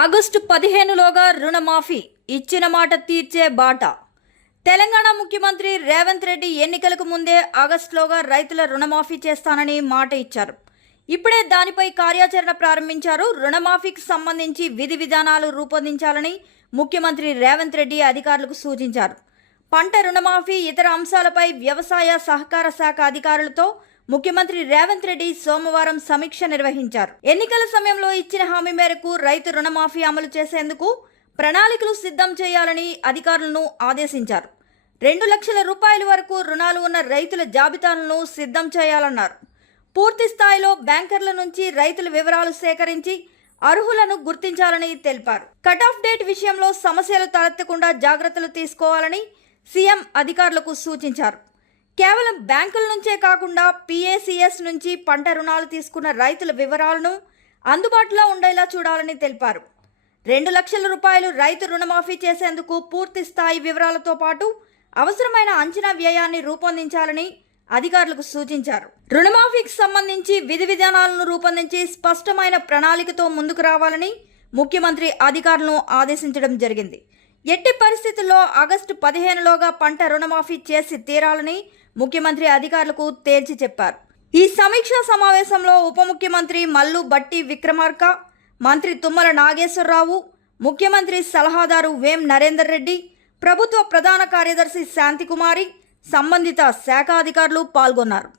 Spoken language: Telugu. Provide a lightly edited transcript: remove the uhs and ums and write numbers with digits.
ఆగస్టు 15లోగా రుణమాఫీ ఇచ్చిన మాట తీర్చే బాట. తెలంగాణ ముఖ్యమంత్రి రేవంత్ రెడ్డి ఎన్నికలకు ముందే ఆగస్టులోగా రైతుల రుణమాఫీ చేస్తానని మాట ఇచ్చారు. ఇప్పుడే దానిపై కార్యాచరణ ప్రారంభించారు. రుణమాఫీకి సంబంధించి విధి విధానాలు రూపొందించాలని ముఖ్యమంత్రి రేవంత్ రెడ్డి అధికారులకు సూచించారు. పంట రుణమాఫీ ఇతర అంశాలపై వ్యవసాయ సహకార శాఖ అధికారులతో ముఖ్యమంత్రి రేవంత్ రెడ్డి సోమవారం సమీక్ష నిర్వహించారు. ఎన్నికల సమయంలో ఇచ్చిన హామీ మేరకు రైతు రుణమాఫీ అమలు చేసేందుకు ప్రణాళికలు సిద్ధం చేయాలని అధికారులను ఆదేశించారు. 2 లక్షల రూపాయల వరకు రుణాలు ఉన్న రైతుల జాబితాలను సిద్ధం చేయాలన్నారు. పూర్తి స్థాయిలో బ్యాంకర్ల నుంచి రైతుల వివరాలు సేకరించి అర్హులను గుర్తించాలని తెలిపారు. కట్ ఆఫ్ డేట్ విషయంలో సమస్యలు తలెత్తకుండా జాగ్రత్తలు తీసుకోవాలని సీఎం అధికారులకు సూచించారు. కేవలం బ్యాంకుల నుంచే కాకుండా PACS నుంచి పంట రుణాలు తీసుకున్న రైతుల వివరాలను అందుబాటులో ఉండేలా చూడాలని తెలిపారు. 2 లక్షల రూపాయలు రైతు రుణమాఫీ చేసేందుకు పూర్తి స్థాయి వివరాలతో పాటు అవసరమైన అంచనా వ్యయాన్ని రూపొందించాలని అధికారులకు సూచించారు. రుణమాఫీకి సంబంధించి విధి విధానాలను రూపొందించి స్పష్టమైన ప్రణాళికతో ముందుకు రావాలని ముఖ్యమంత్రి అధికారులను ఆదేశించడం జరిగింది. ఎట్టి పరిస్థితుల్లో ఆగస్టు 15లోగా పంట రుణమాఫీ చేసి తీరాలని ముఖ్యమంత్రి అధికారులకు తేల్చి చెప్పారు. ఈ సమీక్షా సమావేశంలో ఉప ముఖ్యమంత్రి మల్లు భట్టి విక్రమార్క, మంత్రి తుమ్మల నాగేశ్వరరావు, ముఖ్యమంత్రి సలహాదారు వేం నరేందర్ రెడ్డి, ప్రభుత్వ ప్రధాన కార్యదర్శి శాంతికుమారి, సంబంధిత శాఖ అధికారులు పాల్గొన్నారు.